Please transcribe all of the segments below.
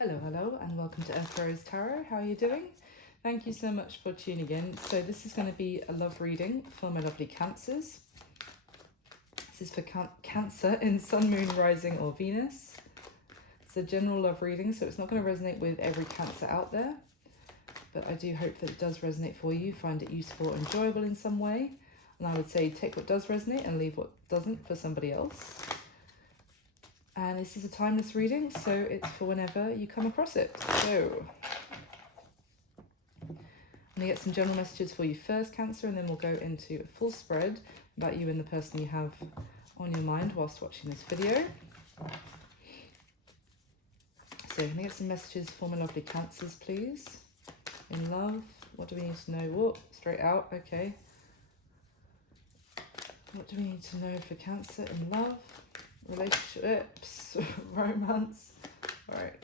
Hello, and welcome to Emperor's Tarot. How are you doing? Thank you so much for tuning in. So this is going to be a love reading for my lovely Cancers. This is for Cancer in Sun, Moon, Rising or Venus. It's a general love reading, so it's not going to resonate with every Cancer out there. But I do hope that it does resonate for you, find it useful or enjoyable in some way. And I would say take what does resonate and leave what doesn't for somebody else. And this is a timeless reading, so it's for whenever you come across it. So, I'm going to get some general messages for you first, Cancer, and then we'll go into a full spread about you and the person you have on your mind whilst watching this video. So, I'm going to get some messages for my lovely Cancers, please. In love, what do we need to know? Whoop, straight out, okay. What do we need to know for Cancer in love? Relationships, romance. All right.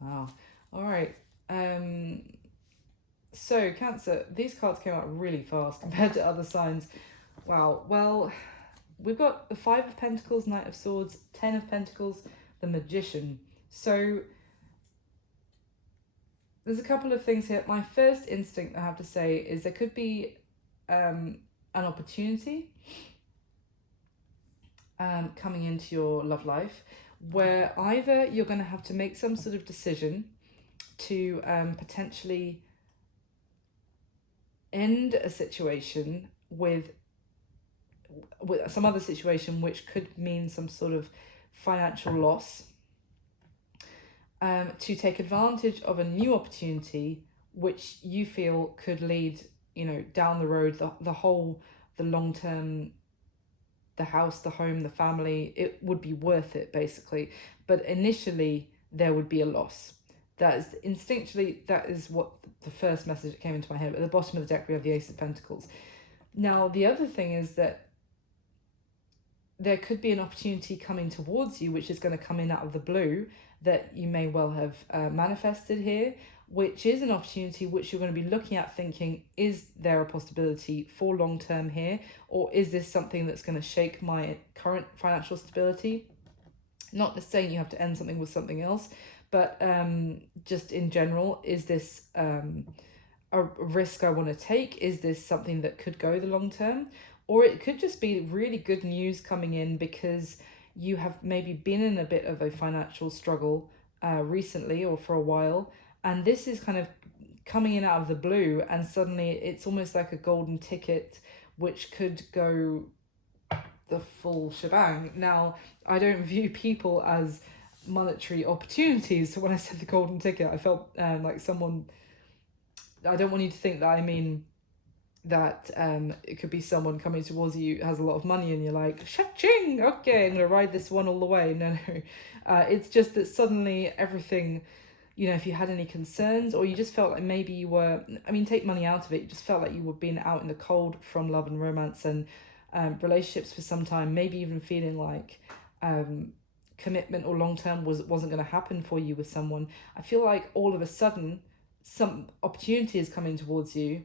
Wow. All right. So Cancer, these cards came out really fast compared to other signs. Wow. Well, we've got the Five of Pentacles, Knight of Swords, Ten of Pentacles, the Magician. So there's a couple of things here. My first instinct, I have to say, is there could be an opportunity coming into your love life where either you're going to have to make some sort of decision to potentially end a situation with some other situation which could mean some sort of financial loss, to take advantage of a new opportunity which you feel could lead, down the road, the long term, the house, the home, the family. It would be worth it, basically. But initially, there would be a loss. That is instinctually, that is what the first message that came into my head. At the bottom of the deck, we have the Ace of Pentacles. Now, the other thing is that there could be an opportunity coming towards you, which is going to come in out of the blue, that you may well have manifested here, which is an opportunity which you're going to be looking at thinking, is there a possibility for long term here? Or is this something that's going to shake my current financial stability? Not saying you have to end something with something else, but just in general, is this a risk I want to take? Is this something that could go the long term? Or it could just be really good news coming in because you have maybe been in a bit of a financial struggle recently or for a while. And this is kind of coming in out of the blue, and suddenly it's almost like a golden ticket which could go the full shebang. Now, I don't view people as monetary opportunities. So when I said the golden ticket, I felt like someone... I don't want you to think that I mean that it could be someone coming towards you has a lot of money and you're like, cha-ching, okay, I'm gonna ride this one all the way. No. It's just that suddenly everything, if you had any concerns or you just felt like maybe you were, take money out of it, you just felt like you were being out in the cold from love and romance and relationships for some time, maybe even feeling like commitment or long-term wasn't going to happen for you with someone. I feel like all of a sudden some opportunity is coming towards you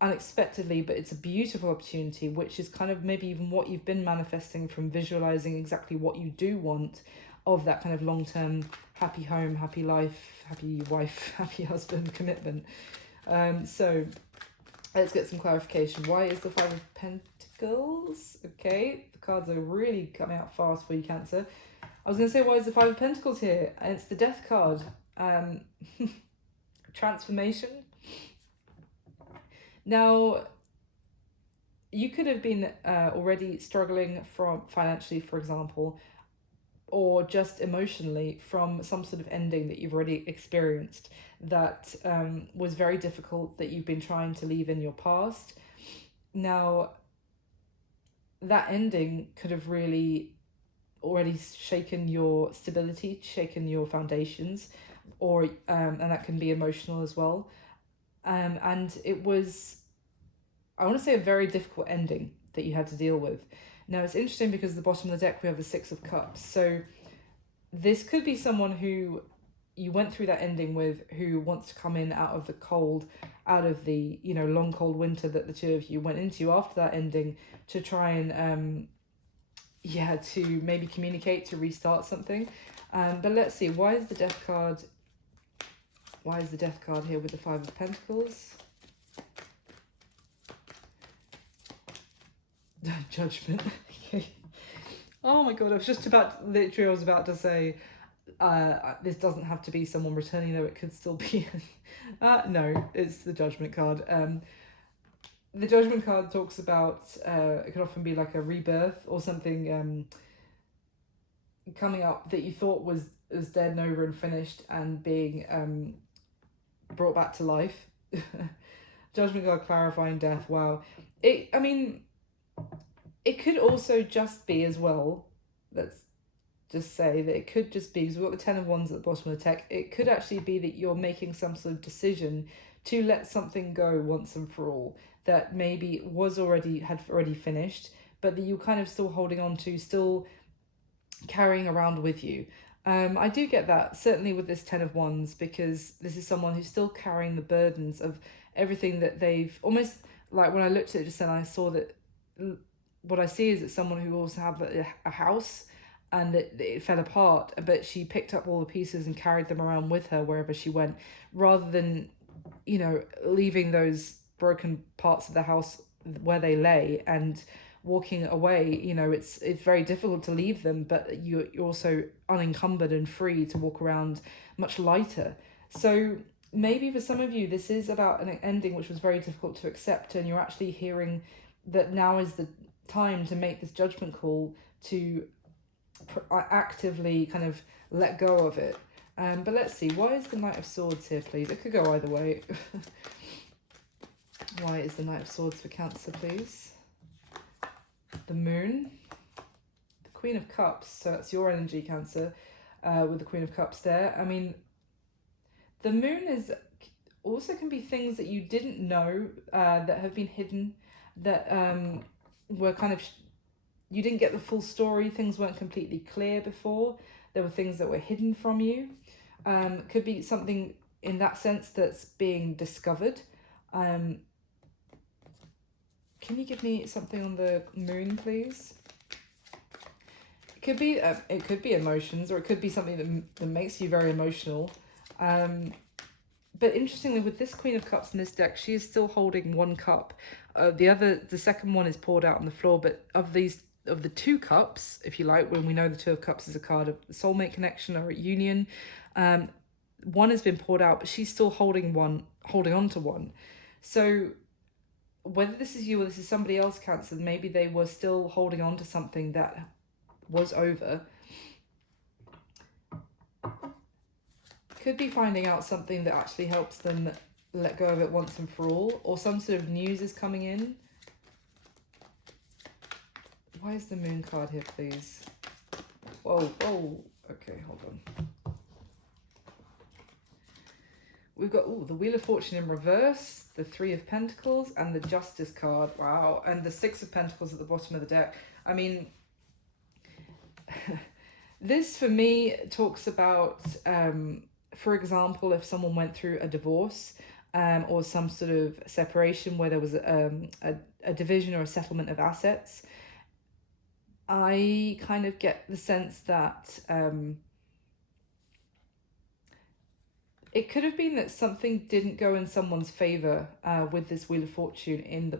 unexpectedly, but it's a beautiful opportunity, which is kind of maybe even what you've been manifesting from visualizing exactly what you do want of that kind of long-term happy home, happy life, happy wife, happy husband commitment. So let's get some clarification. Why is the Five of Pentacles? Okay, the cards are really coming out fast for you, Cancer. I was going to say, why is the Five of Pentacles here? And it's the Death card. Transformation. Now, you could have been already struggling from financially, for example, or just emotionally from some sort of ending that you've already experienced that was very difficult, that you've been trying to leave in your past. Now, that ending could have really already shaken your stability, shaken your foundations, or and that can be emotional as well. And it was, I want to say, a very difficult ending that you had to deal with. Now, it's interesting because at the bottom of the deck, we have the Six of Cups. So this could be someone who you went through that ending with, who wants to come in out of the cold, out of the, long, cold winter that the two of you went into after that ending, to try and yeah, to maybe communicate, to restart something. But let's see, why is the death card here with the Five of Pentacles? Judgment. Okay. Oh my god, I was about to say, this doesn't have to be someone returning, though it could still be. No, it's the Judgment card. The Judgment card talks about, it can often be like a rebirth or something coming up that you thought was dead and over and finished, and being brought back to life. Judgment card clarifying death. Wow. I mean, it could also just be as well, let's just say that it could just be, because we've got the Ten of Wands at the bottom of the deck, it could actually be that you're making some sort of decision to let something go once and for all, that maybe had already finished, but that you're kind of still holding on to, still carrying around with you. I do get that, certainly with this Ten of Wands, because this is someone who's still carrying the burdens of everything that they've, almost like when I looked at it just then, I saw that what I see is it's someone who also had a house, and that it fell apart, but she picked up all the pieces and carried them around with her wherever she went, rather than, you know, leaving those broken parts of the house where they lay and walking away. You know, it's very difficult to leave them, but you're also unencumbered and free to walk around much lighter. So maybe for some of you, this is about an ending which was very difficult to accept, and you're actually hearing that now is the time to make this judgment call to actively kind of let go of it. But let's see, why is the Knight of Swords here, please? It could go either way. Why is the Knight of Swords for Cancer, please? The Moon, the Queen of Cups, so that's your energy, Cancer, with the Queen of Cups there. I mean, the Moon is also can be things that you didn't know, that have been hidden, that were kind of, you didn't get the full story, things weren't completely clear before, there were things that were hidden from you. Could be something in that sense that's being discovered. Can you give me something on the Moon, please? It could be emotions, or it could be something that makes you very emotional. But interestingly, with this Queen of Cups in this deck, she is still holding one cup. The second one is poured out on the floor, but of the two cups, if you like, when we know the Two of Cups is a card of soulmate connection or a union, one has been poured out, but she's still holding on to one. So whether this is you or this is somebody else, Cancer, maybe they were still holding on to something that was over. Could be finding out something that actually helps them let go of it once and for all, or some sort of news is coming in. Why is the Moon card here, please? Whoa, okay, hold on. We've got the Wheel of Fortune in reverse, the Three of Pentacles, and the Justice card. Wow, and the Six of Pentacles at the bottom of the deck. I mean, this for me talks about, for example, if someone went through a divorce, or some sort of separation where there was a division or a settlement of assets. I kind of get the sense that it could have been that something didn't go in someone's favor with this Wheel of Fortune in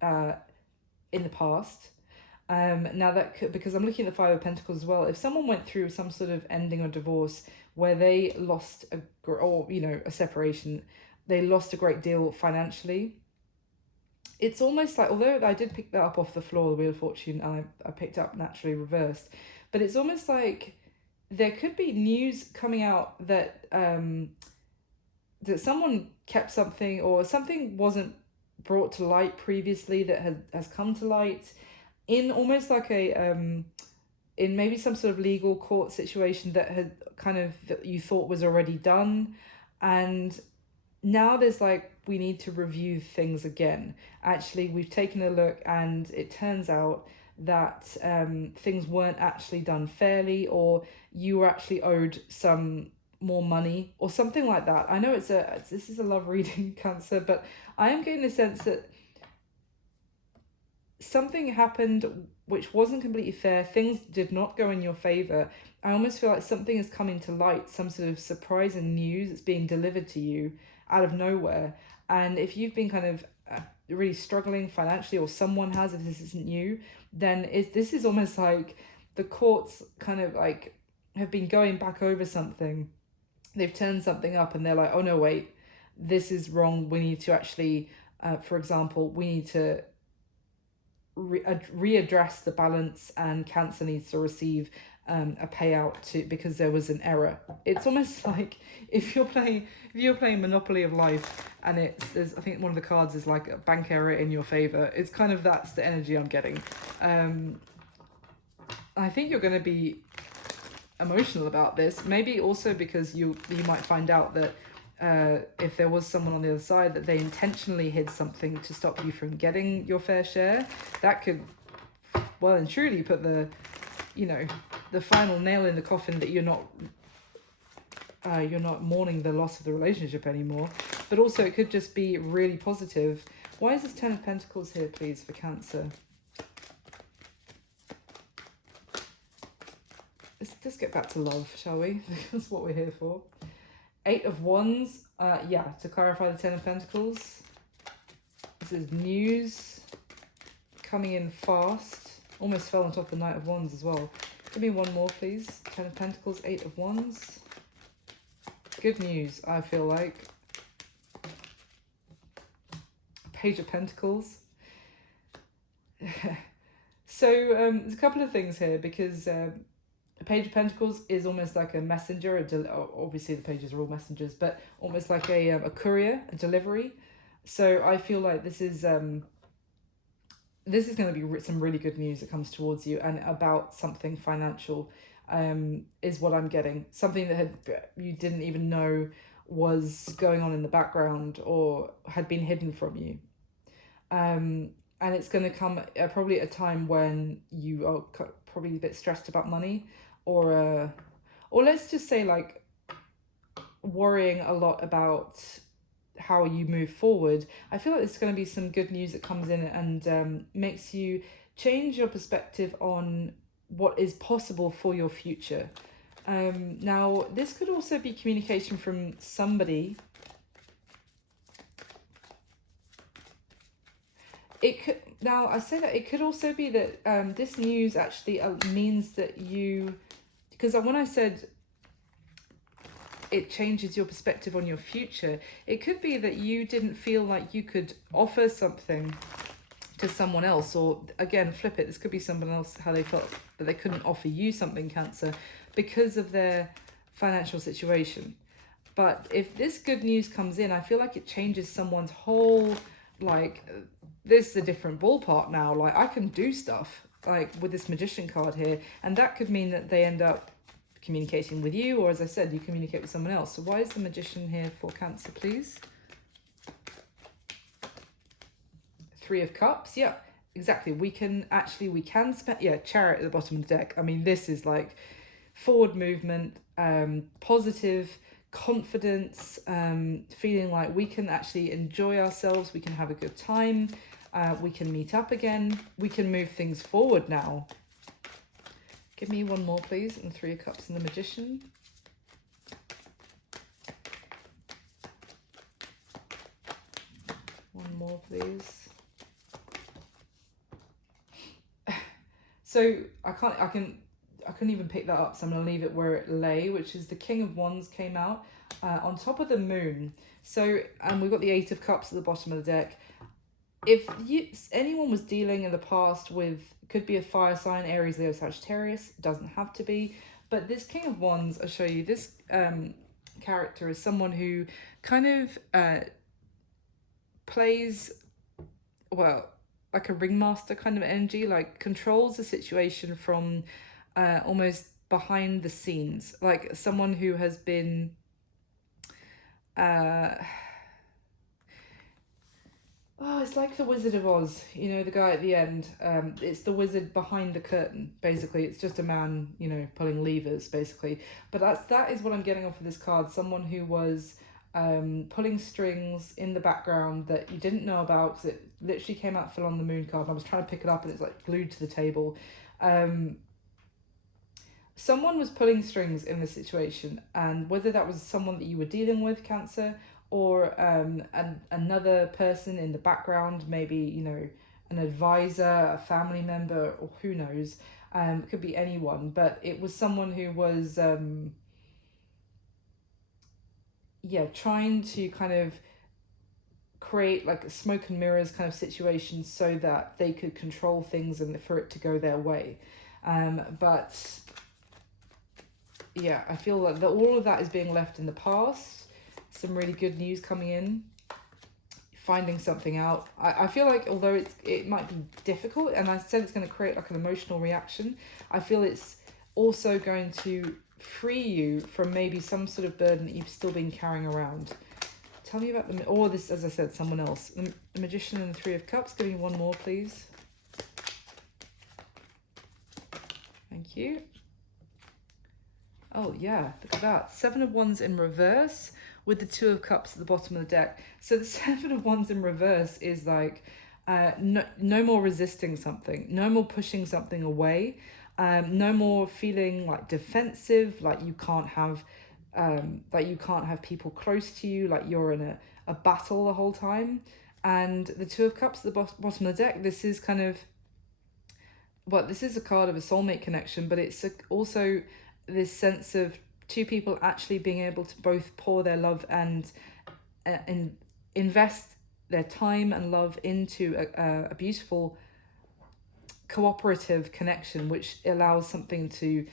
the past. Now that could, because I'm looking at the Five of Pentacles as well. If someone went through some sort of ending or divorce where they lost a separation, they lost a great deal financially. It's almost like, although I did pick that up off the floor, the Wheel of Fortune, and I picked up naturally reversed, but it's almost like there could be news coming out that that someone kept something, or something wasn't brought to light previously that has come to light in almost like in maybe some sort of legal court situation that had that you thought was already done, and now there's like, we need to review things again. Actually, we've taken a look, and it turns out that things weren't actually done fairly, or you were actually owed some more money or something like that. I know this is a love reading, Cancer, but I am getting the sense that something happened which wasn't completely fair. Things did not go in your favor. I almost feel like something is coming to light, some sort of surprising news that's being delivered to you out of nowhere. And if you've been kind of really struggling financially, or someone has, if this isn't you, then this is almost like the courts kind of like have been going back over something. They've turned something up and they're like, oh no, wait, this is wrong. We need to actually, for example, we need to readdress the balance, and cancer needs to receive a payout because there was an error. It's almost like if you're playing Monopoly of Life, and there's, I think one of the cards is like a bank error in your favor. It's kind of, that's the energy I'm getting. I think you're going to be emotional about this, maybe also because you might find out that if there was someone on the other side, that they intentionally hid something to stop you from getting your fair share. That could well and truly put the final nail in the coffin, that you're not mourning the loss of the relationship anymore. But also it could just be really positive. Why is this 10 of Pentacles here, please, for Cancer? Let's just get back to love, shall we? That's what we're here for. 8 of Wands. To clarify the 10 of Pentacles. This is news coming in fast. Almost fell on top of the Knight of Wands as well. Give me one more, please. 10 of Pentacles, 8 of Wands. Good news, I feel like. Page of Pentacles. So there's a couple of things here, because the Page of Pentacles is almost like a messenger. Obviously the pages are all messengers, but almost like a courier, a delivery. So I feel like this is going to be some really good news that comes towards you, and about something financial is what I'm getting. Something that you didn't even know was going on in the background, or had been hidden from you. And it's going to come probably at a time when you are probably a bit stressed about money, or let's just say like worrying a lot about how you move forward. I feel like there's going to be some good news that comes in and makes you change your perspective on what is possible for your future. Now, this could also be communication from somebody. It could, now I say that it could also be that this news actually means that you, because when I said it changes your perspective on your future, it could be that you didn't feel like you could offer something to someone else, or again, flip it, this could be someone else, how they felt that they couldn't offer you something, Cancer, because of their financial situation. But if this good news comes in, I feel like it changes someone's whole, like, this is a different ballpark now, like I can do stuff, like with this Magician card here, and that could mean that they end up communicating with you, or as I said, you communicate with someone else. So why is the Magician here for Cancer, please? 3 of Cups. Yeah, exactly. We can spend, Chariot at the bottom of the deck. I mean, this is like forward movement, positive confidence, feeling like we can actually enjoy ourselves, we can have a good time, we can meet up again, we can move things forward now. Give me one more, please, and 3 of Cups and the Magician. One more, please. So I couldn't even pick that up, so I'm going to leave it where it lay, which is the King of Wands came out on top of the Moon. So, and we've got the 8 of Cups at the bottom of the deck. If anyone was dealing in the past with, could be a fire sign, Aries, Leo, Sagittarius, doesn't have to be, but this King of Wands, I'll show you, this character is someone who kind of plays, well, like a ringmaster kind of energy, like controls the situation from almost behind the scenes, like someone who has been it's like the Wizard of Oz, you know, the guy at the end. It's the wizard behind the curtain, basically. It's just a man, you know, pulling levers, basically. But that is what I'm getting off of this card. Someone who was pulling strings in the background that you didn't know about, because it literally came out full on the moon card. And I was trying to pick it up and it's like glued to the table. Someone was pulling strings in this situation, and whether that was someone that you were dealing with, Cancer, or another person in the background, maybe, you know, an advisor, a family member, or who knows, it could be anyone, but it was someone who was trying to kind of create like a smoke and mirrors kind of situation so that they could control things and for it to go their way. But yeah, I feel like all of that is being left in the past. Some really good news coming in, finding something out. I feel like although it might be difficult, and I said it's going to create like an emotional reaction, I feel it's also going to free you from maybe some sort of burden that you've still been carrying around. Tell me about this, as I said, someone else. The Magician and the Three of Cups. Give me one more, please. Thank you. Oh, yeah, look at that. Seven of Wands in reverse with the Two of Cups at the bottom of the deck. So the Seven of Wands in reverse is like no more resisting something, no more pushing something away, no more feeling like defensive, like you can't have people close to you, like you're in a battle the whole time. And the Two of Cups at the bottom of the deck, this is kind of, this is a card of a soulmate connection, but it's also this sense of two people actually being able to both pour their love and invest their time and love into a beautiful cooperative connection, which allows something to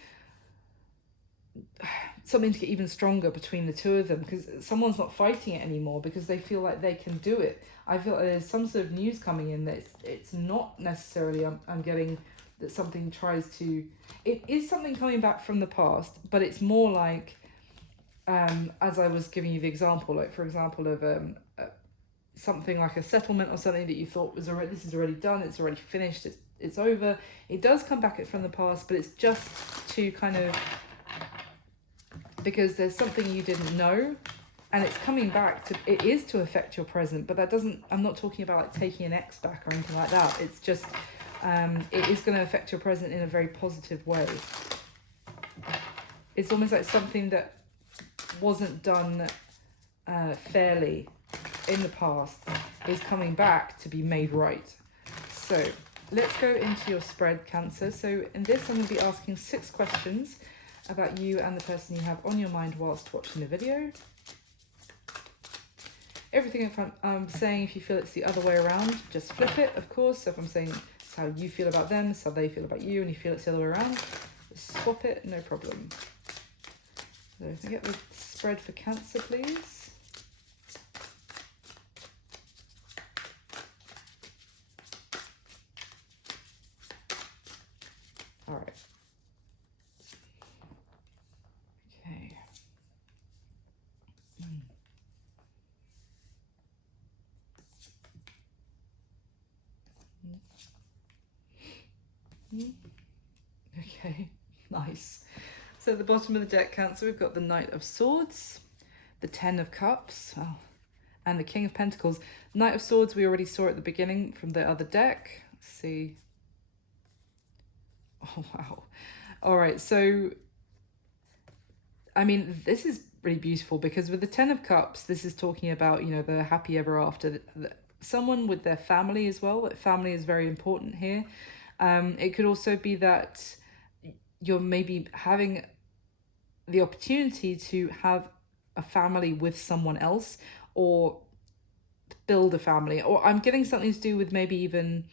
get even stronger between the two of them, because someone's not fighting it anymore because they feel like they can do it. I feel like there's some sort of news coming in that it's not necessarily, I'm getting that something tries to, it is something coming back from the past, but it's more like, as I was giving you the example, like for example of something like a settlement or something that you thought was already, this is already done, it's already finished, it's over. It does come back from the past, but it's just to kind of, because there's something you didn't know and it's coming back to, it is to affect your present, but that doesn't, I'm not talking about like taking an ex back or anything like that. It's just, it is going to affect your present in a very positive way. It's almost like something that wasn't done fairly in the past is coming back to be made right. So let's go into your spread, Cancer. So in this, I'm going to be asking 6 questions about you and the person you have on your mind whilst watching the video. Everything I'm saying, if you feel it's the other way around, just flip it, of course. So if I'm saying it's how you feel about them, it's how they feel about you, and you feel it's the other way around, just swap it, no problem. So if I get the spread for Cancer, please. All right. Okay. Okay, nice. So at the bottom of the deck, Cancer, we've got the Knight of Swords, the Ten of Cups, and the King of Pentacles. Knight of Swords, we already saw at the beginning from the other deck. Let's see. Oh, wow. All right, so, I mean, this is really beautiful because with the Ten of Cups, this is talking about, you know, the happy ever after. Someone with their family as well. That family is very important here. It could also be that you're maybe having the opportunity to have a family with someone else or build a family. Or I'm getting something to do with maybe even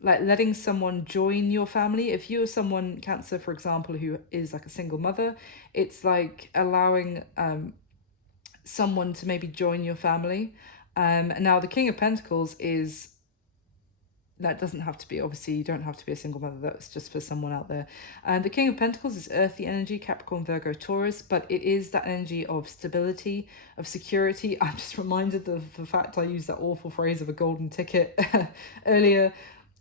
like letting someone join your family. If you're someone, Cancer, for example, who is like a single mother, it's like allowing someone to maybe join your family. Now the King of Pentacles is, that doesn't have to be, obviously you don't have to be a single mother, that's just for someone out there. The King of Pentacles is earthy energy, Capricorn, Virgo, Taurus, but it is that energy of stability, of security. I'm just reminded of the fact I used that awful phrase of a golden ticket earlier.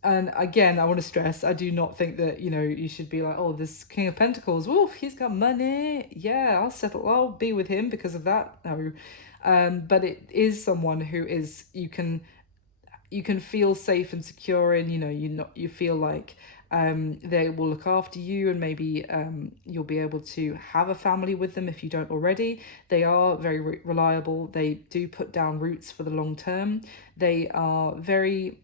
And again, I want to stress, I do not think that, you should be like, oh, this King of Pentacles, oof, he's got money. Yeah, I'll be with him because of that. No. But it is someone who is, you can feel safe and secure in, you feel like they will look after you, and maybe you'll be able to have a family with them if you don't already. They are very reliable. They do put down roots for the long term. They are very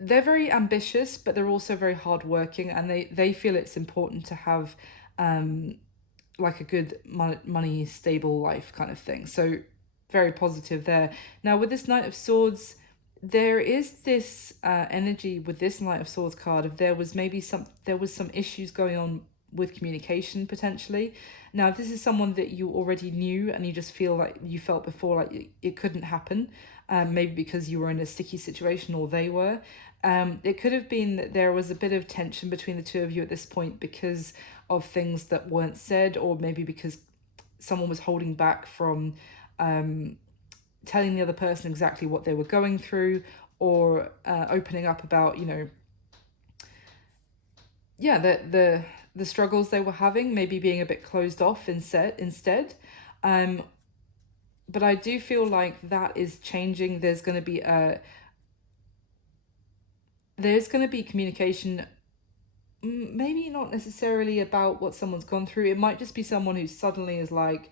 they're very ambitious, but they're also very hardworking, and they feel it's important to have like a good money stable life kind of thing. So very positive there. Now with this Knight of Swords, there is this energy with this Knight of Swords card of there was some issues going on with communication potentially. Now if this is someone that you already knew and you just feel like you felt before like it couldn't happen, maybe because you were in a sticky situation or they were, it could have been that there was a bit of tension between the two of you at this point because of things that weren't said, or maybe because someone was holding back from telling the other person exactly what they were going through, or opening up about, the struggles they were having, maybe being a bit closed off instead. But I do feel like that is changing. There's going to be communication, maybe not necessarily about what someone's gone through. It might just be someone who suddenly is like,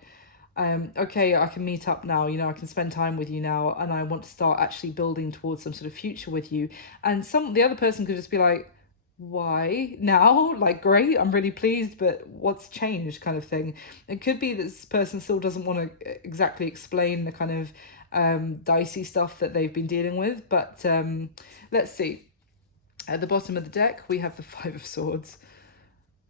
okay, I can meet up now, I can spend time with you now, and I want to start actually building towards some sort of future with you. And the other person could just be like, why now? Like, great, I'm really pleased, but what's changed, kind of thing. It could be that this person still doesn't want to exactly explain the kind of dicey stuff that they've been dealing with, but let's see. At the bottom of the deck, we have the Five of Swords,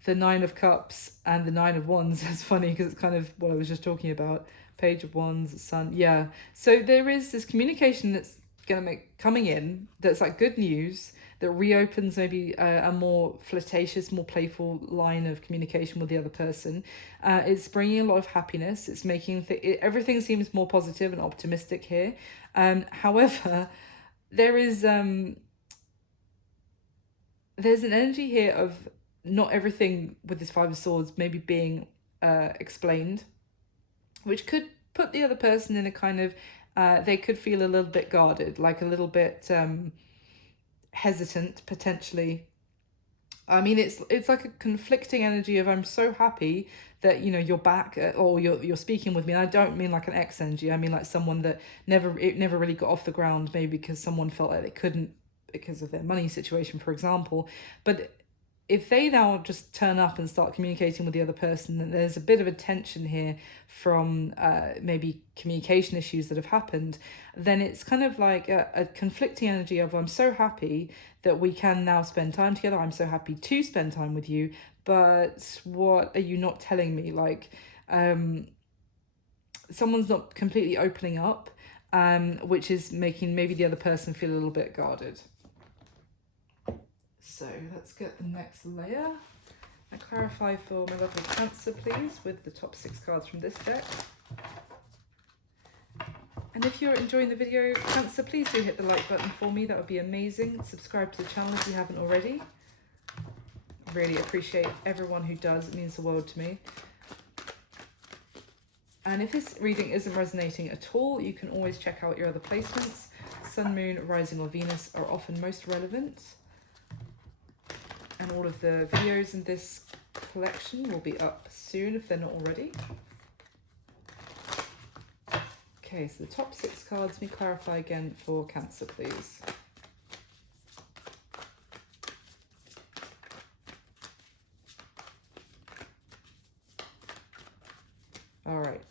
the Nine of Cups, and the Nine of Wands. It's funny because it's kind of what I was just talking about. Page of Wands, Sun. Yeah. So there is this communication that's coming in that's like good news, that reopens maybe a more flirtatious, more playful line of communication with the other person. It's bringing a lot of happiness. It's making everything seems more positive and optimistic here. However, there's an energy here of not everything with this Five of Swords maybe being explained, which could put the other person in a kind of, they could feel a little bit guarded, like a little bit hesitant potentially. I mean, it's like a conflicting energy of, I'm so happy that you're back, or you're speaking with me. And I don't mean like an ex energy. I mean like someone that never really got off the ground, maybe because someone felt like they couldn't because of their money situation, for example. But if they now just turn up and start communicating with the other person, then there's a bit of a tension here from maybe communication issues that have happened, then it's kind of like a conflicting energy of, I'm so happy that we can now spend time together. I'm so happy to spend time with you, but what are you not telling me? Like, someone's not completely opening up, which is making maybe the other person feel a little bit guarded. So let's get the next layer and clarify for my lovely Cancer, please, with the top 6 cards from this deck. And if you're enjoying the video, Cancer, please do hit the like button for me. That would be amazing. Subscribe to the channel if you haven't already. Really appreciate everyone who does. It means the world to me. And if this reading isn't resonating at all, you can always check out your other placements. Sun, Moon, Rising, or Venus are often most relevant. And all of the videos in this collection will be up soon if they're not already. Okay, so the top 6 cards, let me clarify again for Cancer, please. All right.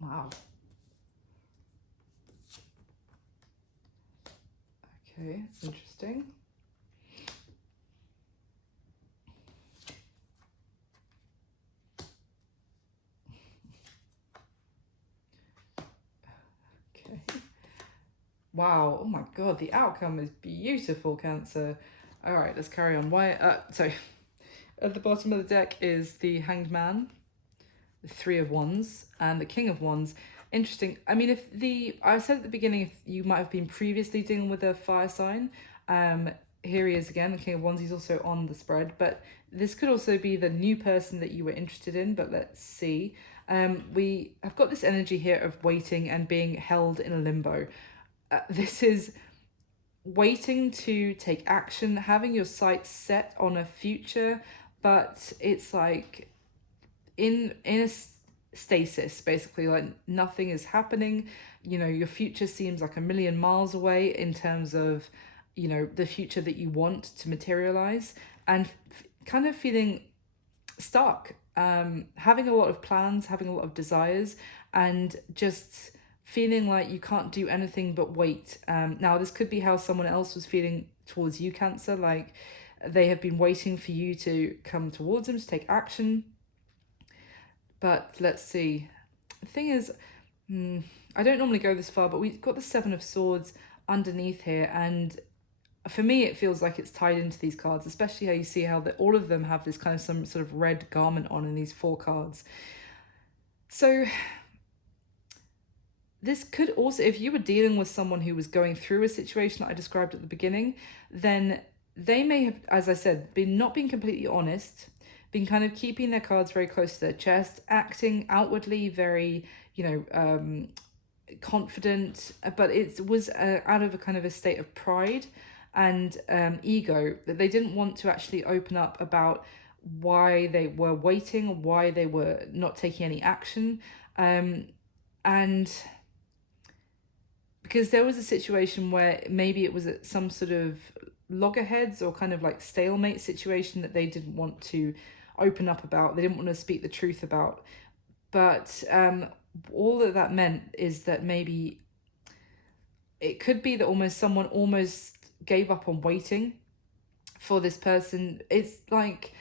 Wow. Okay, it's interesting. Okay. Wow, oh my god, the outcome is beautiful, Cancer. All right, let's carry on. So at the bottom of the deck is the Hanged Man, the Three of Wands, and the King of Wands. Interesting. I mean, I said at the beginning, if you might have been previously dealing with a fire sign, um, here he is again, the King of Wands. He's also on the spread, but this could also be the new person that you were interested in. But let's see. We have got this energy here of waiting and being held in a limbo. This is waiting to take action, having your sights set on a future, but it's like in a stasis, basically, like nothing is happening. Your future seems like a million miles away in terms of the future that you want to materialize, and kind of feeling stuck, having a lot of plans, having a lot of desires, and just feeling like you can't do anything but wait. Now this could be how someone else was feeling towards you, Cancer, like they have been waiting for you to come towards them to take action. But let's see. The thing is, I don't normally go this far, but we've got the Seven of Swords underneath here, and for me it feels like it's tied into these cards, especially how you see how all of them have this kind of some sort of red garment on in these 4 cards. So this could also, if you were dealing with someone who was going through a situation that I described at the beginning, then they may have, as I said, been not being completely honest, been kind of keeping their cards very close to their chest, acting outwardly very, confident, but it was out of a kind of a state of pride and ego, that they didn't want to actually open up about why they were waiting, why they were not taking any action, and because there was a situation where maybe it was at some sort of loggerheads or kind of like stalemate situation that they didn't want to open up about, they didn't want to speak the truth about. But all that meant is that maybe it could be that someone almost gave up on waiting for this person. It's like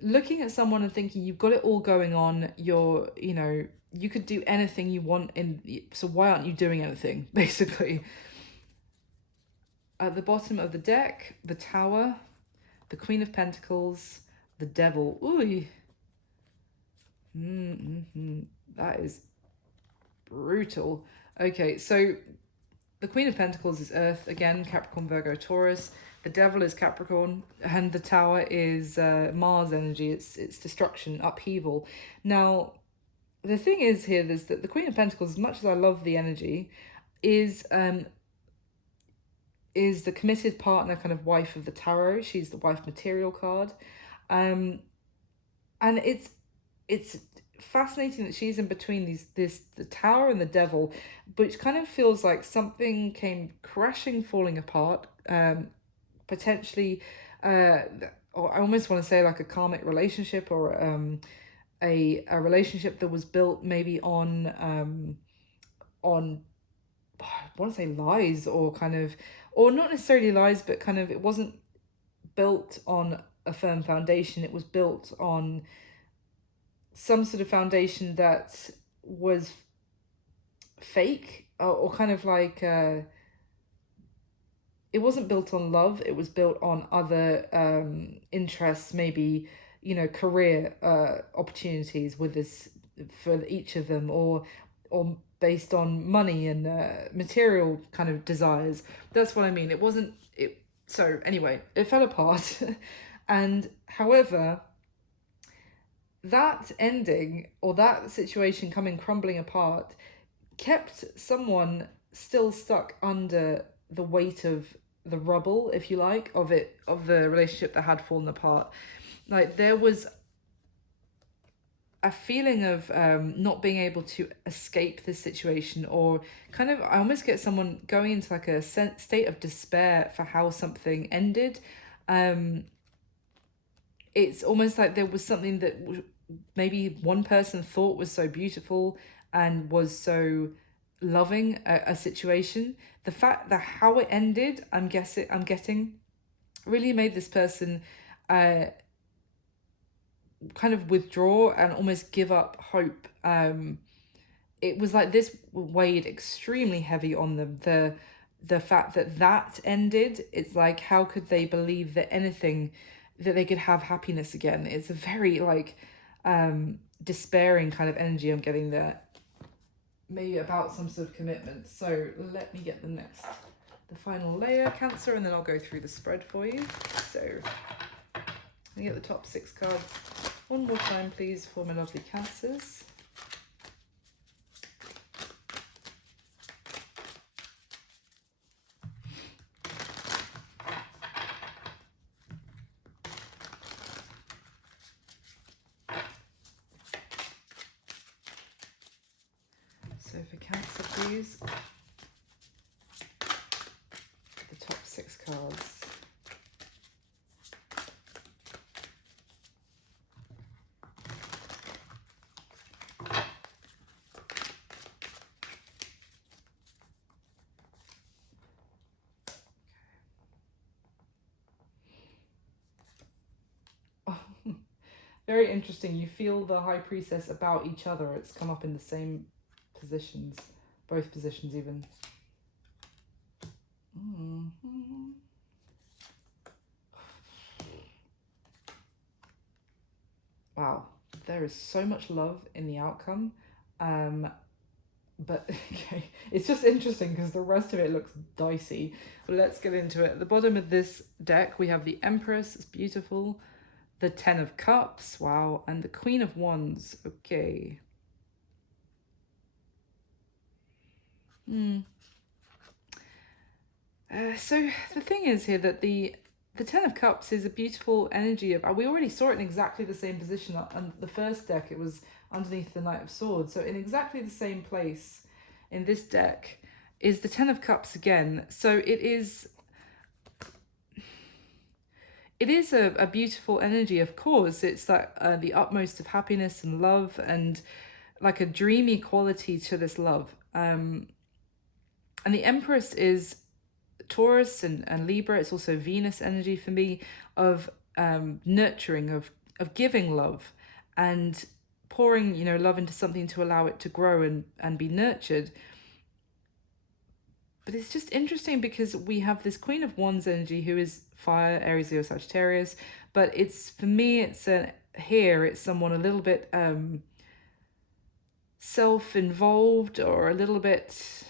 looking at someone and thinking, you've got it all going on, you could do anything you want, so why aren't you doing anything, basically. At the bottom of the deck, the Tower, the Queen of Pentacles, the Devil. Ooh. That is brutal. Okay, so the Queen of Pentacles is Earth, again, Capricorn, Virgo, Taurus. The Devil is Capricorn, and the Tower is Mars energy. It's destruction, upheaval. Now, the thing is here is that the Queen of Pentacles, as much as I love the energy, is the committed partner, kind of wife of the tarot. She's the wife material card. And it's fascinating that she's in between the Tower and the Devil, which kind of feels like something came crashing, falling apart, potentially, or I almost want to say like a karmic relationship, or a relationship that was built maybe on I want to say lies, or kind of, or not necessarily lies, but kind of, it wasn't built on a firm foundation. It was built on some sort of foundation that was fake, or kind of like it wasn't built on love. It was built on other interests, maybe, career opportunities with this, for each of them, or based on money and material kind of desires. That's what I mean. It wasn't it. So anyway, it fell apart. And however, that ending, or that situation coming crumbling apart, kept someone still stuck under the weight of the rubble, if you like, of the relationship that had fallen apart. Like, there was a feeling of not being able to escape this situation, or kind of, I almost get someone going into like a state of despair for how something ended. It's almost like there was something that maybe one person thought was so beautiful and was so loving a situation. The fact that how it ended, I'm getting, really made this person kind of withdraw and almost give up hope. It was like this weighed extremely heavy on them. The fact that ended, it's like, how could they believe that anything, that they could have happiness again? It's a very like despairing kind of energy I'm getting there. maybe about some sort of commitment. So let me get the final layer, Cancer, and then I'll go through the spread for you. So let me get the top 6 cards one more time, please, for my lovely Cancers. So for Cancer, please, the top 6 cards. Oh, very interesting. You feel the High Priestess about each other. It's come up in the same positions, both positions even. Wow, there is so much love in the outcome. But okay, it's just interesting because the rest of it looks dicey. But let's get into it. At the bottom of this deck, we have the Empress. It's beautiful. The 10 of Cups. Wow. And the Queen of Wands. Okay. So the thing is here that the 10 of Cups is a beautiful energy. We already saw it in exactly the same position on the first deck. It was underneath the Knight of Swords. So in exactly the same place in this deck is the 10 of Cups again. So it is a beautiful energy, of course. It's that the utmost of happiness and love, and like a dreamy quality to this love. And the Empress is Taurus and Libra. It's also Venus energy for me, of nurturing, of giving love and pouring, love into something to allow it to grow and be nurtured. But it's just interesting because we have this Queen of Wands energy, who is fire, Aries, Leo, Sagittarius. But it's, for me, it's someone a little bit self-involved, or a little bit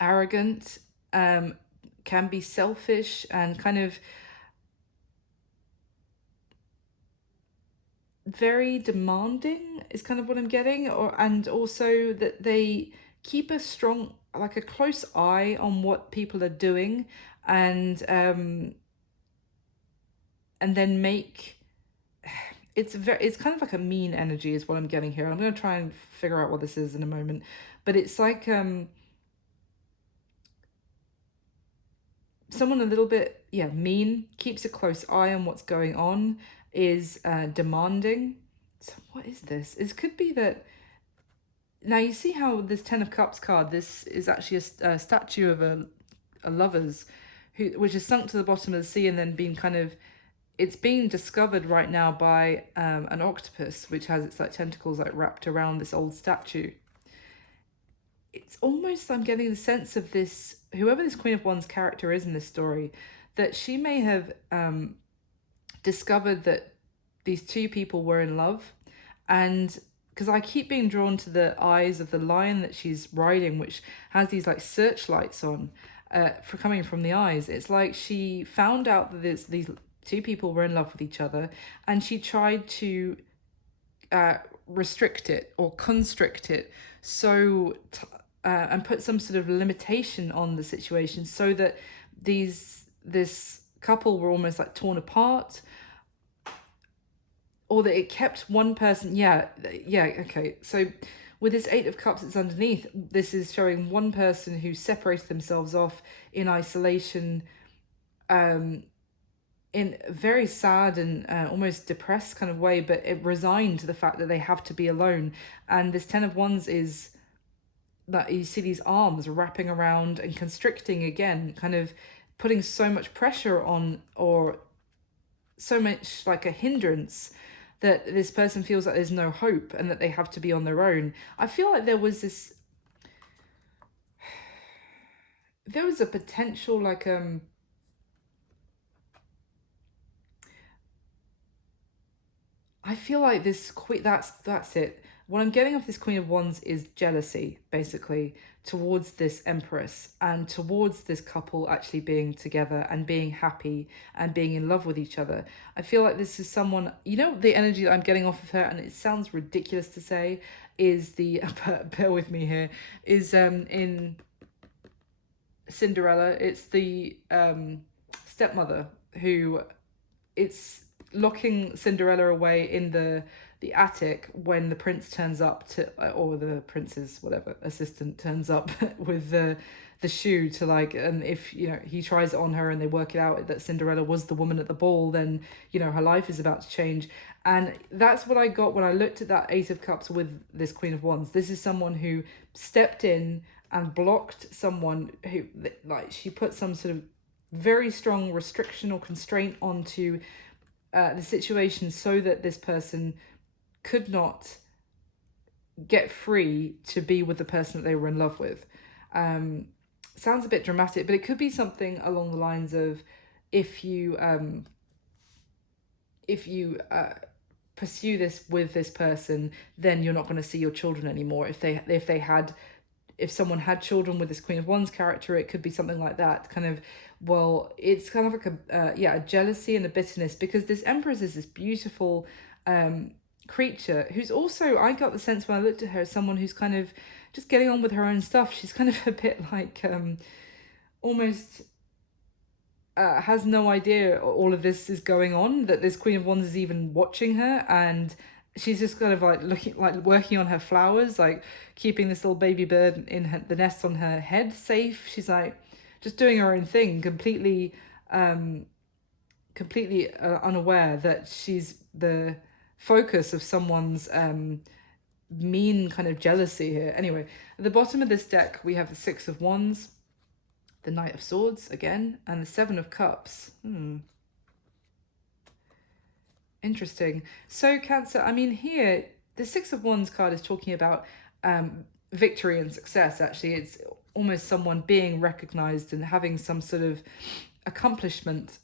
arrogant, can be selfish, and kind of very demanding is kind of what I'm getting. And also that they keep a close eye on what people are doing, and then make it's kind of like a mean energy is what I'm getting here. I'm going to try and figure out what this is in a moment, but it's like someone a little bit mean, keeps a close eye on what's going on, is demanding. So what is this? It could be that. Now you see how this 10 of Cups card, this is actually a statue of a lovers which is sunk to the bottom of the sea, and then been kind of, it's being discovered right now by an octopus, which has its tentacles wrapped around this old statue. It's almost, I'm getting the sense of this, whoever this Queen of Wands character is in this story, that she may have discovered that these two people were in love. And because I keep being drawn to the eyes of the lion that she's riding, which has these searchlights on for coming from the eyes. It's like she found out that these two people were in love with each other, and she tried to restrict it or constrict it, and put some sort of limitation on the situation, so that this couple were almost torn apart, or that it kept one person. Okay, so with this 8 of Cups, it's underneath, this is showing one person who separated themselves off in isolation, in a very sad and almost depressed kind of way, but it resigned to the fact that they have to be alone. And this 10 of Wands is that you see these arms wrapping around and constricting again, kind of putting so much pressure on, or so much like a hindrance, that this person feels like there's no hope and that they have to be on their own. I feel like there was a potential I feel like this that's it. what I'm getting off this Queen of Wands is jealousy, basically, towards this Empress and towards this couple actually being together and being happy and being in love with each other. I feel like this is someone, you know, the energy that I'm getting off of her, and it sounds ridiculous to say, is the, bear with me here, is in Cinderella, it's the stepmother who, it's locking Cinderella away in the attic when the prince turns up to, or the prince's whatever assistant turns up with the shoe to like, and if you know he tries it on her and they work it out that Cinderella was the woman at the ball, then you know her life is about to change. And that's what I got when I looked at that Ace of Cups with this Queen of Wands. This is someone who stepped in and blocked someone who, like, she put some sort of very strong restriction or constraint onto the situation so that this person could not get free to be with the person that they were in love with. Sounds a bit dramatic, but it could be something along the lines of, if you pursue this with this person, then you're not going to see your children anymore. If someone had children with this Queen of Wands character, it could be something like that. Kind of, well, it's kind of like a jealousy and a bitterness, because this Empress is this beautiful creature who's also, I got the sense when I looked at her, as someone who's kind of just getting on with her own stuff. She's kind of a bit like almost has no idea all of this is going on, that this Queen of Wands is even watching her, and she's just kind of like looking, like working on her flowers, like keeping this little baby bird in the nest on her head safe. She's like just doing her own thing, completely unaware that she's the focus of someone's mean kind of jealousy here. Anyway, at the bottom of this deck we have the Six of Wands, the Knight of Swords again, and the Seven of Cups. Interesting. So Cancer, I mean, here the Six of Wands card is talking about victory and success. Actually, it's almost someone being recognized and having some sort of accomplishment.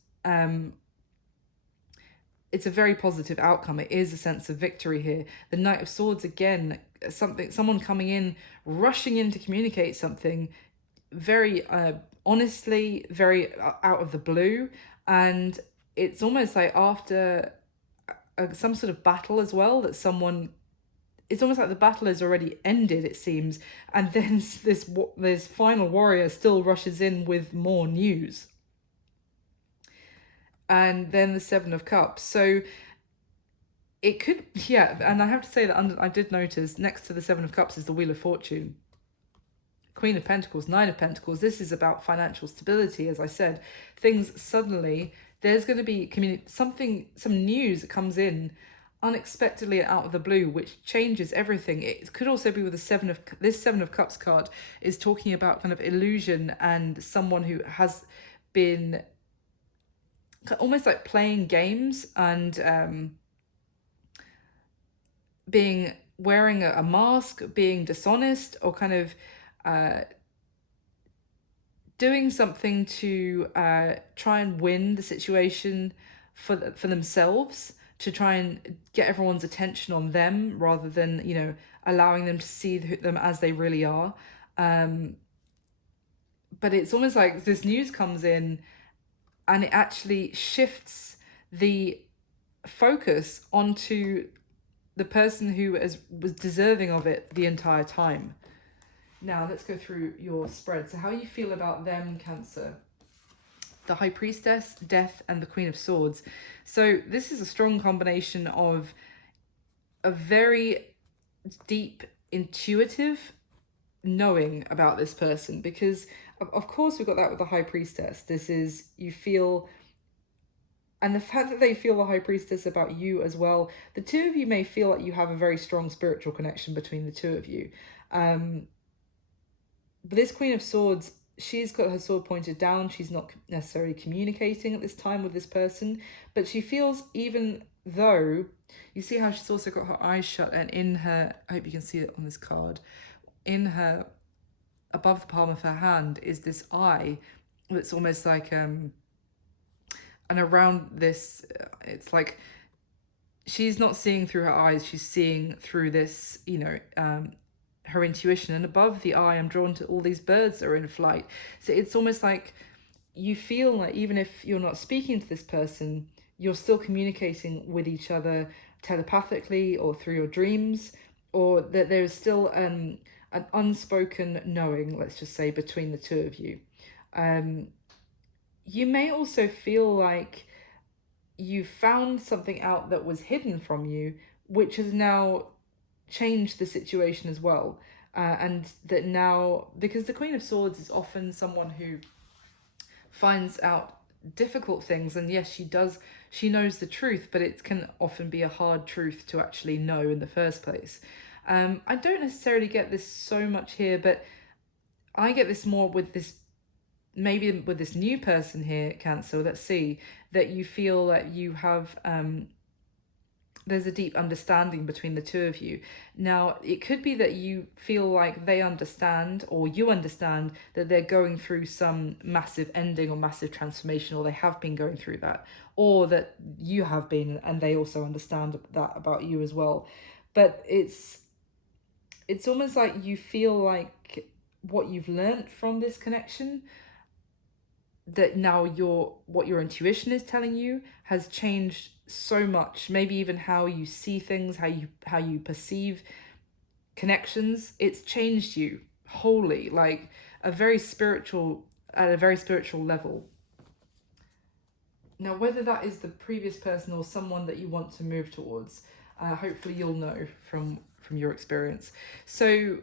It's a very positive outcome. It is a sense of victory here. The Knight of Swords, again, someone coming in, rushing in to communicate something very honestly, very out of the blue. And it's almost like after some sort of battle as well, that someone, it's almost like the battle has already ended, it seems, and then this final warrior still rushes in with more news. And then the Seven of Cups. So it could, yeah, and I have to say that I did notice next to the Seven of Cups is the Wheel of Fortune, Queen of Pentacles, Nine of Pentacles. This is about financial stability, as I said. Things suddenly, there's going to be some news that comes in unexpectedly out of the blue, which changes everything. It could also be with this Seven of Cups card is talking about kind of illusion and someone who has been almost like playing games and wearing a mask, being dishonest, or kind of doing something to try and win the situation for themselves, to try and get everyone's attention on them rather than, you know, allowing them to see them as they really are. But it's almost like this news comes in and it actually shifts the focus onto the person who was deserving of it the entire time. Now let's go through your spread. So how you feel about them, Cancer? The High Priestess, Death, and the Queen of Swords. So this is a strong combination of a very deep, intuitive knowing about this person, because of course we've got that with the High Priestess. This is, you feel, and the fact that they feel the High Priestess about you as well. The two of you may feel like you have a very strong spiritual connection between the two of you. But this Queen of Swords, she's got her sword pointed down. She's not necessarily communicating at this time with this person, but she feels, even though, you see how she's also got her eyes shut, and in her, I hope you can see it on this card, in her, above the palm of her hand is this eye that's almost like, and around this, it's like she's not seeing through her eyes, she's seeing through this, her intuition. And above the eye, I'm drawn to all these birds that are in flight. So it's almost like you feel like even if you're not speaking to this person, you're still communicating with each other telepathically or through your dreams, or that there's still an unspoken knowing, let's just say, between the two of you. You may also feel like you found something out that was hidden from you, which has now changed the situation as well. And that now, because the Queen of Swords is often someone who finds out difficult things, and yes, she knows the truth, but it can often be a hard truth to actually know in the first place. I don't necessarily get this so much here, but I get this more with this, maybe with this new person here, Cancer. Let's see, that you feel that you have there's a deep understanding between the two of you. Now, it could be that you feel like they understand, or you understand that they're going through some massive ending or massive transformation, or they have been going through that, or that you have been and they also understand that about you as well. But it's almost like you feel like what you've learned from this connection, that now what your intuition is telling you has changed so much. Maybe even how you see things, how you perceive connections. It's changed you wholly, like at a very spiritual level. Now, whether that is the previous person or someone that you want to move towards, hopefully you'll know from your experience. So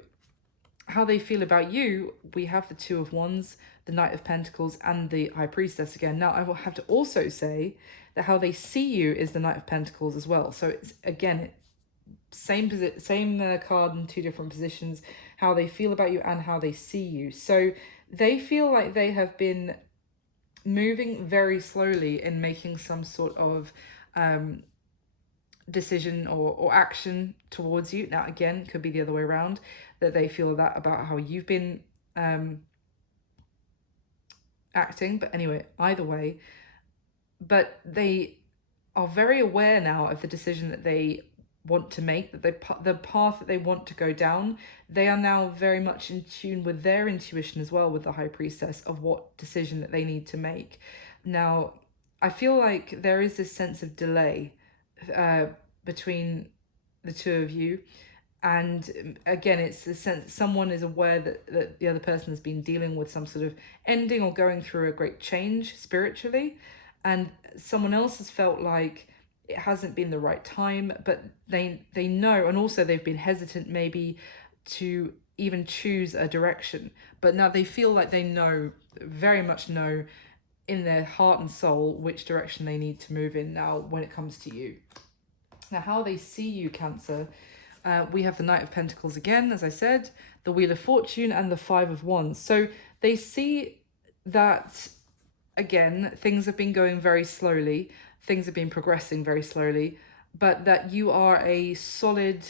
how they feel about you, we have the Two of Wands, the Knight of Pentacles, and the High Priestess again. Now, I will have to also say that how they see you is the Knight of Pentacles as well. So it's, again, same card in two different positions, how they feel about you and how they see you. So they feel like they have been moving very slowly in making some sort of decision or action towards you. Now, again, could be the other way around, that they feel that about how you've been acting. But anyway, either way, but they are very aware now of the decision that they want to make, that the path that they want to go down. They are now very much in tune with their intuition as well, with the High Priestess, of what decision that they need to make. Now, I feel like there is this sense of delay between the two of you. And again, it's the sense someone is aware that the other person has been dealing with some sort of ending or going through a great change spiritually, and someone else has felt like it hasn't been the right time, but they know, and also they've been hesitant maybe to even choose a direction, but now they feel like they know, very much know in their heart and soul, which direction they need to move in now when it comes to you. Now, how they see you, Cancer, we have the Knight of Pentacles again, as I said, the Wheel of Fortune, and the Five of Wands. So they see that, again, things have been going very slowly, things have been progressing very slowly, but that you are a solid,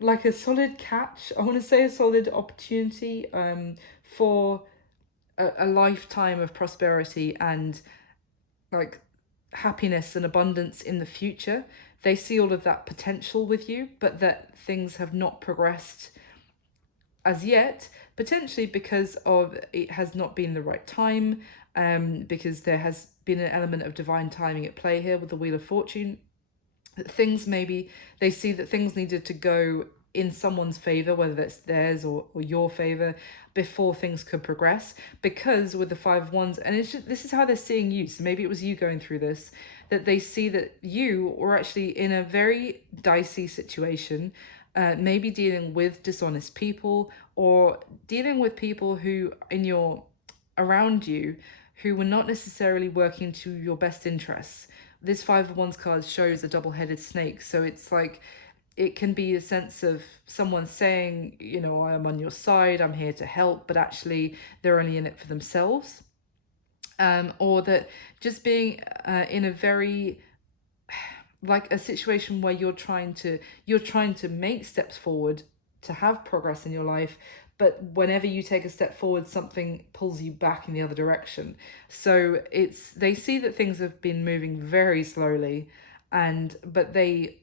like a solid catch, I want to say a solid opportunity for a lifetime of prosperity and like happiness and abundance in the future. They see all of that potential with you, but that things have not progressed as yet, potentially because of it has not been the right time, because there has been an element of divine timing at play here with the Wheel of Fortune. Things, maybe they see that things needed to go in someone's favor, whether that's theirs or your favor, before things could progress. Because with the Five of Wands, and it's just, this is how they're seeing you, so maybe it was you going through this, that they see that you were actually in a very dicey situation, maybe dealing with dishonest people, or dealing with people who around you who were not necessarily working to your best interests. This Five of Wands card shows a double-headed snake, so it's like it can be a sense of someone saying, I'm on your side, I'm here to help, but actually they're only in it for themselves. Or that just being in a very, like a situation where you're trying to make steps forward to have progress in your life, but whenever you take a step forward, something pulls you back in the other direction. So they see that things have been moving very slowly, but they,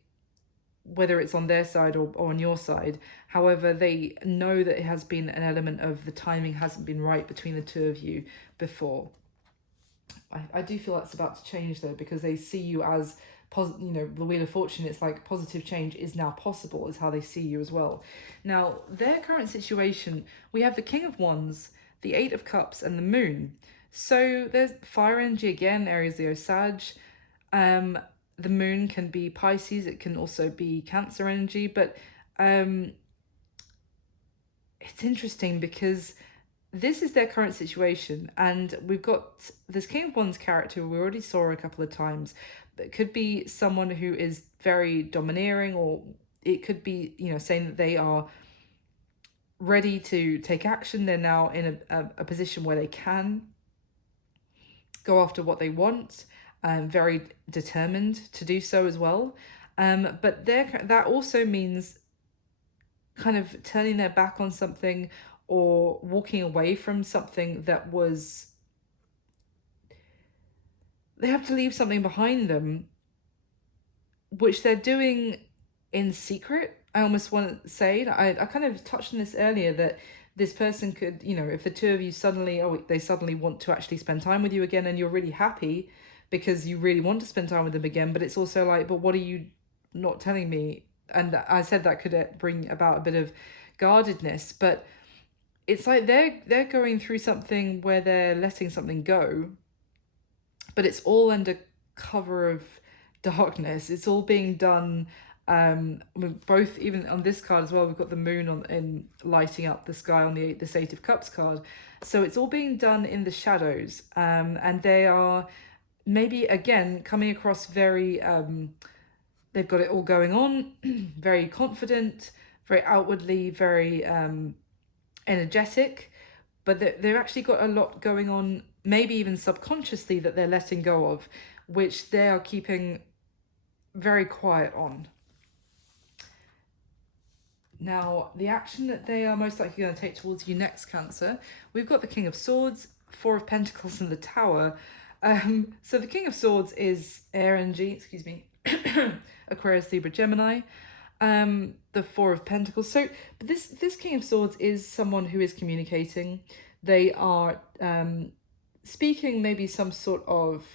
whether it's on their side or on your side, however, they know that it has been an element of the timing hasn't been right between the two of you before. I do feel that's about to change though, because they see you as the Wheel of Fortune. It's like positive change is now possible, is how they see you as well. Now, their current situation, we have the King of Wands, the Eight of Cups, and the Moon. So there's fire energy again, Aries, Leo, Sag. The Moon can be Pisces. It can also be Cancer energy, but it's interesting because this is their current situation, and we've got this King of Wands character we already saw a couple of times. But it could be someone who is very domineering, or it could be, saying that they are ready to take action. They're now in a position where they can go after what they want, very determined to do so as well. But that also means kind of turning their back on something, or walking away from something that was, they have to leave something behind them, which they're doing in secret. I almost want to say, I kind of touched on this earlier, that this person could, if the two of you suddenly want to actually spend time with you again, and you're really happy because you really want to spend time with them again, but it's also like, but what are you not telling me? And I said that could bring about a bit of guardedness, but it's like they're going through something where they're letting something go, but it's all under cover of darkness. It's all being done, both, even on this card as well, we've got the Moon in lighting up the sky on this Eight of Cups card. So it's all being done in the shadows, and they are maybe again coming across very they've got it all going on, very confident, very outwardly, very energetic, but they've actually got a lot going on, maybe even subconsciously, that they're letting go of, which they are keeping very quiet on. Now, the action that they are most likely going to take towards you next, Cancer, we've got the King of Swords, Four of Pentacles, and the Tower. So the King of Swords is air energy, Aquarius, Libra, Gemini. The Four of Pentacles. So, but this King of Swords is someone who is communicating. They are speaking maybe some sort of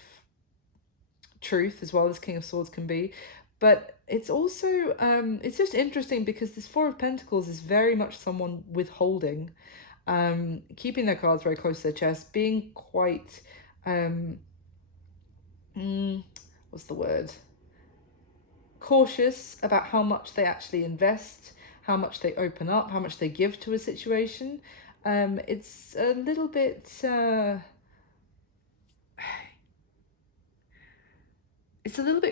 truth as well as King of Swords can be. But it's also, it's just interesting because this Four of Pentacles is very much someone withholding, keeping their cards very close to their chest, being quite, what's the word? Cautious about how much they actually invest, how much they open up, how much they give to a situation. It's a little bit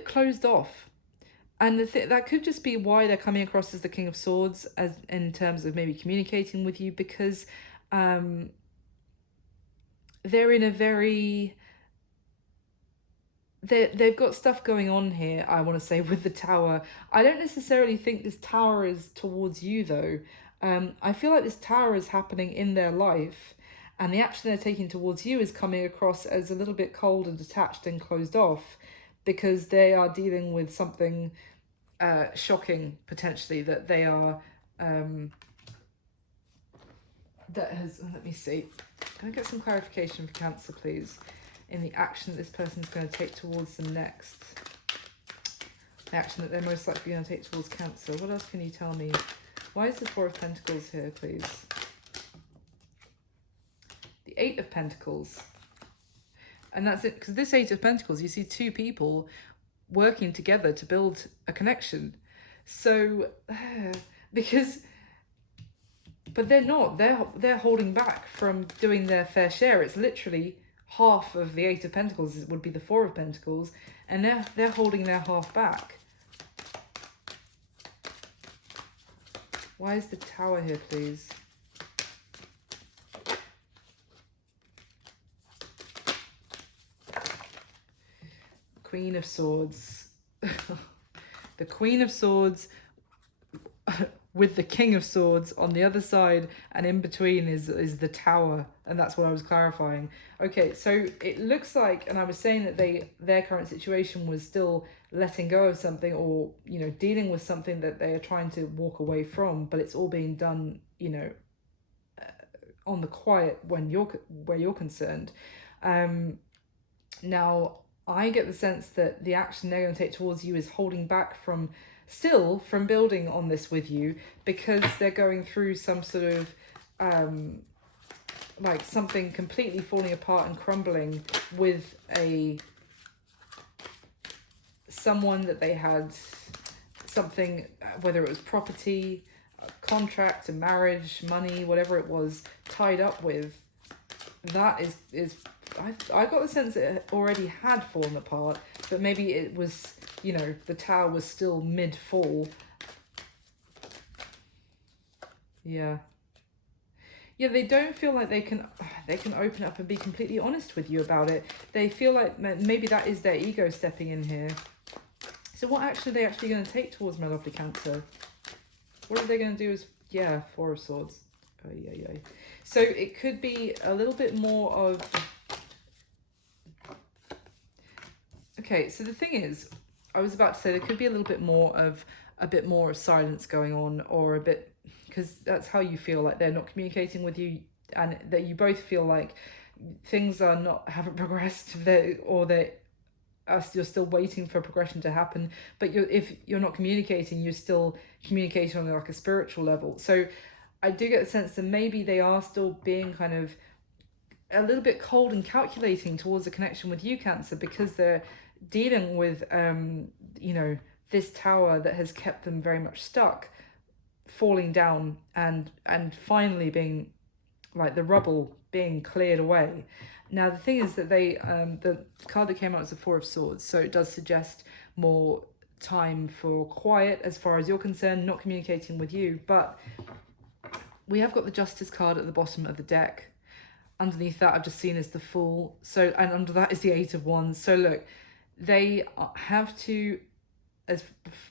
closed off, and that could just be why they're coming across as the King of Swords, as in terms of maybe communicating with you, because they're in a very, they've got stuff going on here, I want to say, with the Tower. I don't necessarily think this Tower is towards you, though. I feel like this Tower is happening in their life, and the action they're taking towards you is coming across as a little bit cold and detached and closed off, because they are dealing with something shocking, potentially, that they are... that has... Let me see. Can I get some clarification for Cancer, please? In the action that this person's going to take towards them next. The action that they're most likely going to take towards Cancer. What else can you tell me? Why is the Four of Pentacles here, please? The Eight of Pentacles. And that's it, because this Eight of Pentacles, you see two people working together to build a connection. So, because... But they're not. They're holding back from doing their fair share. It's literally... half of the Eight of Pentacles would be the Four of Pentacles, and they're holding their half back. Why is the Tower here, please? Queen of Swords. The Queen of Swords with the King of Swords on the other side, and in between is the Tower, and that's what I was clarifying. Okay, so it looks like, and I was saying that their current situation was still letting go of something, or dealing with something that they are trying to walk away from, but it's all being done on the quiet where you're concerned. Now I get the sense that the action they're going to take towards you is holding back from building on this with you, because they're going through some sort of like something completely falling apart and crumbling with someone that they had something, whether it was property, a contract, a marriage, money, whatever it was, tied up with. That is I got the sense it already had fallen apart, but maybe it was, the tower was still mid-fall. Yeah, they don't feel like they can open up and be completely honest with you about it. They feel like maybe that is their ego stepping in here. So what action are they actually going to take towards my lovely Cancer? What are they going to do is, Four of Swords. Oh, yeah. So it could be a little bit more of... Okay, so the thing is, I was about to say there could be a bit more of silence going on, or a bit, because that's how you feel like they're not communicating with you, and that you both feel like things haven't progressed, you're still waiting for progression to happen. But if you're not communicating, you're still communicating on like a spiritual level. So I do get the sense that maybe they are still being kind of a little bit cold and calculating towards a connection with you, Cancer, because they're dealing with this tower that has kept them very much stuck, falling down, and finally being like the rubble being cleared away. Now the thing is that the card that came out is the Four of Swords, so it does suggest more time for quiet as far as you're concerned, not communicating with you. But we have got the Justice card at the bottom of the deck. Underneath that I've just seen is the Fool, so, and under that is the Eight of Wands. So look, they have to, as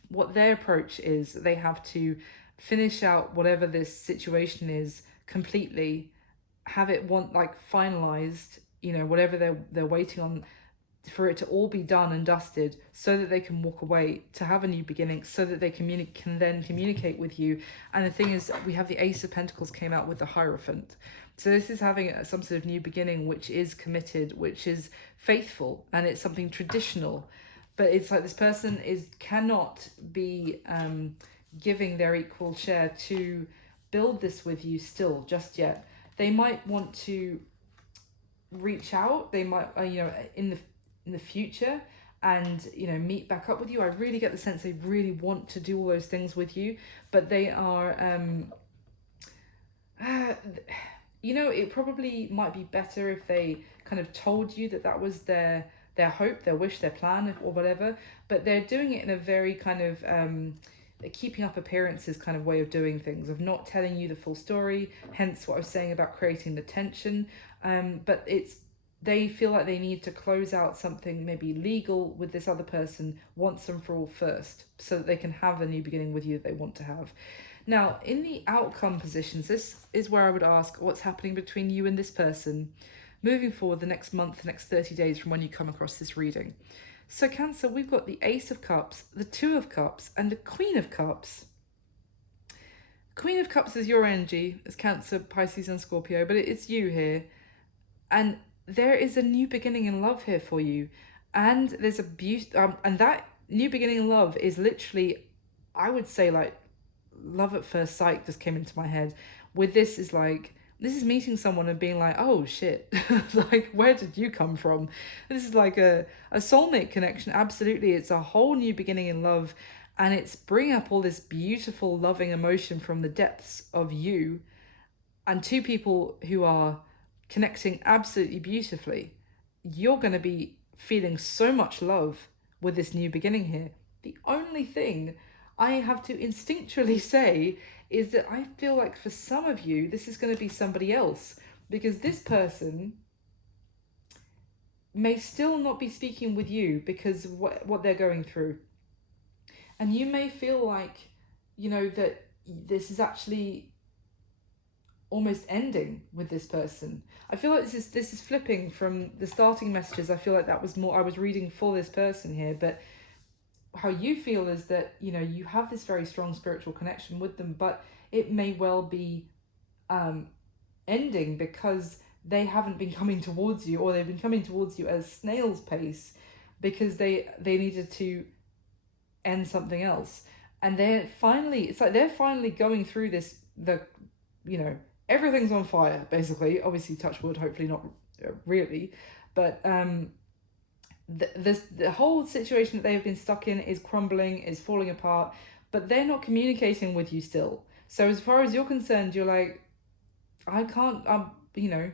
what their approach is, they have to finish out whatever this situation is completely, have it finalized, whatever they're waiting on, for it to all be done and dusted, so that they can walk away to have a new beginning, so that they can then communicate with you. And the thing is, we have the Ace of Pentacles came out with the Hierophant. So this is having some sort of new beginning, which is committed, which is faithful, and it's something traditional. But it's like this person cannot be giving their equal share to build this with you still just yet. They might want to reach out. They might, in the future, and meet back up with you. I really get the sense they really want to do all those things with you, but they are it probably might be better if they kind of told you that was their hope, their wish, their plan, or whatever. But they're doing it in a very kind of keeping up appearances kind of way of doing things, of not telling you the full story, hence what I was saying about creating the tension. But they feel like they need to close out something maybe legal with this other person once and for all first, so that they can have the new beginning with you that they want to have. Now, in the outcome positions, this is where I would ask what's happening between you and this person moving forward the next month, the next 30 days from when you come across this reading. So Cancer, we've got the Ace of Cups, the Two of Cups, and the Queen of Cups. Queen of Cups is your energy, it's Cancer, Pisces, and Scorpio, but it's you here. And there is a new beginning in love here for you. And there's a beauty, and that new beginning in love is literally, I would say, like, love at first sight just came into my head. With this is like, this is meeting someone and being like, oh shit, like, where did you come from? This is like a soulmate connection. Absolutely. It's a whole new beginning in love, and it's bringing up all this beautiful loving emotion from the depths of you, and two people who are connecting absolutely beautifully. You're going to be feeling so much love with this new beginning here. The only thing I have to instinctually say is that I feel like for some of you, this is going to be somebody else, because this person may still not be speaking with you because of what they're going through. And you may feel like, that this is actually almost ending with this person. I feel like this is flipping from the starting messages. I feel like that was more I was reading for this person here, but how you feel is that, you know, you have this very strong spiritual connection with them, but it may well be ending because they haven't been coming towards you, or they've been coming towards you at snail's pace because they needed to end something else. And it's like they're finally going through this, you know, everything's on fire, basically. Obviously, touch wood, hopefully not really. But the whole situation that they've been stuck in is crumbling, is falling apart, but they're not communicating with you still. So as far as you're concerned, you're like, I can't, you know,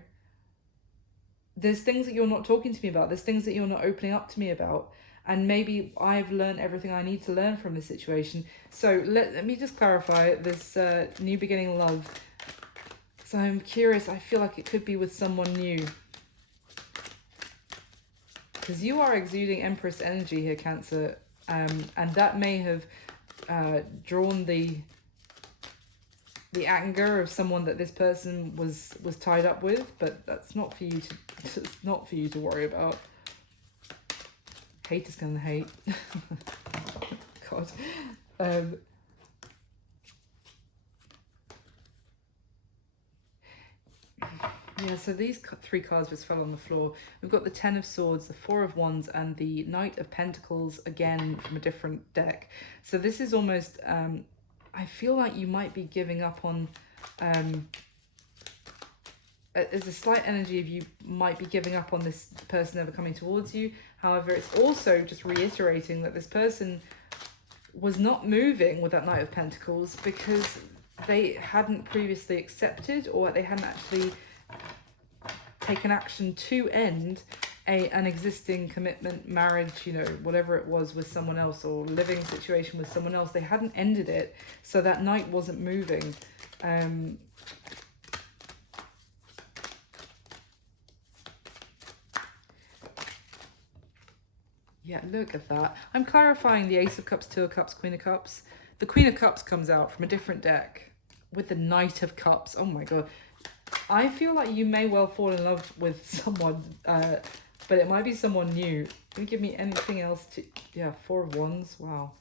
there's things that you're not talking to me about. There's things that you're not opening up to me about. And maybe I've learned everything I need to learn from this situation. So let me just clarify this new beginning love. So I'm curious, I feel like it could be with someone new. Because you are exuding Empress energy here, Cancer. And that may have drawn the anger of someone that this person was tied up with, but that's not for you to it's not for you to worry about. Hate is gonna hate. God. Yeah, so these three cards just fell on the floor. We've got the Ten of Swords, the Four of Wands, and the Knight of Pentacles, again from a different deck. So this is almost, I feel like you might be giving up on, there's a slight energy of you might be giving up on this person ever coming towards you. However, it's also just reiterating that this person was not moving with that Knight of Pentacles because they hadn't previously accepted, or they hadn't actually taken action to end an existing commitment, marriage, you know, whatever it was, with someone else, or living situation with someone else. They hadn't ended it, so that Knight wasn't moving. Yeah, look at that. I'm clarifying the Ace of Cups, Two of Cups, Queen of Cups. The Queen of Cups comes out from a different deck with the Knight of Cups. Oh my God. I feel like you may well fall in love with someone, but it might be someone new. Can you give me anything else to... Yeah, Four of Wands. Wow.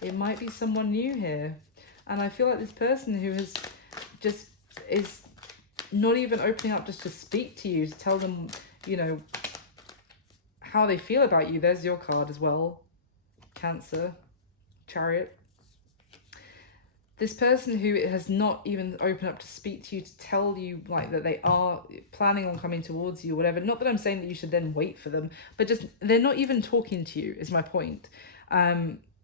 It might be someone new here. And I feel like this person who has just is not even opening up just to speak to you, to tell them, you know, how they feel about you. There's your card as well. Cancer. Chariot. This person who has not even opened up to speak to you, to tell you like that they are planning on coming towards you, whatever. Not that I'm saying that you should then wait for them, but just they're not even talking to you is my point.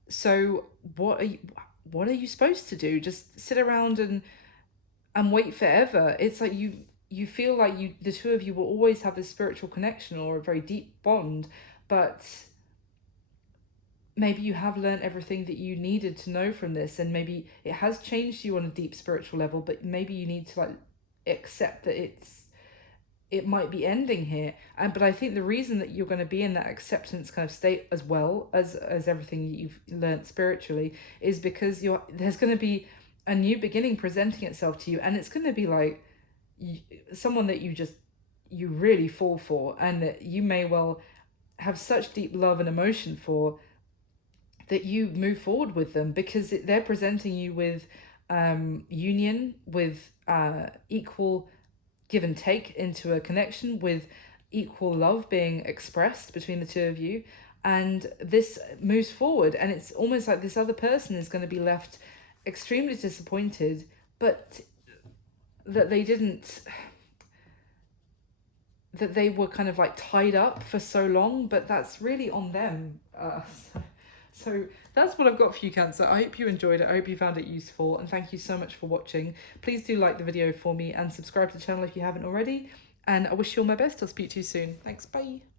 So what are you supposed to do? Just sit around and wait forever? It's like you feel like the two of you will always have this spiritual connection or a very deep bond, but maybe you have learned everything that you needed to know from this, and maybe it has changed you on a deep spiritual level, but maybe you need to like accept that it might be ending here. But I think the reason that you're going to be in that acceptance kind of state, as well as everything you've learned spiritually, is because there's going to be a new beginning presenting itself to you, and it's going to be like someone that you really fall for, and that you may well have such deep love and emotion for, that you move forward with them because they're presenting you with union, with equal give and take into a connection, with equal love being expressed between the two of you, and this moves forward. And it's almost like this other person is going to be left extremely disappointed, but that they were kind of like tied up for so long, but that's really on them. So that's what I've got for you, Cancer. I hope you enjoyed it. I hope you found it useful, and thank you so much for watching. Please do like the video for me and subscribe to the channel if you haven't already. And I wish you all my best. I'll speak to you soon. Thanks. Bye.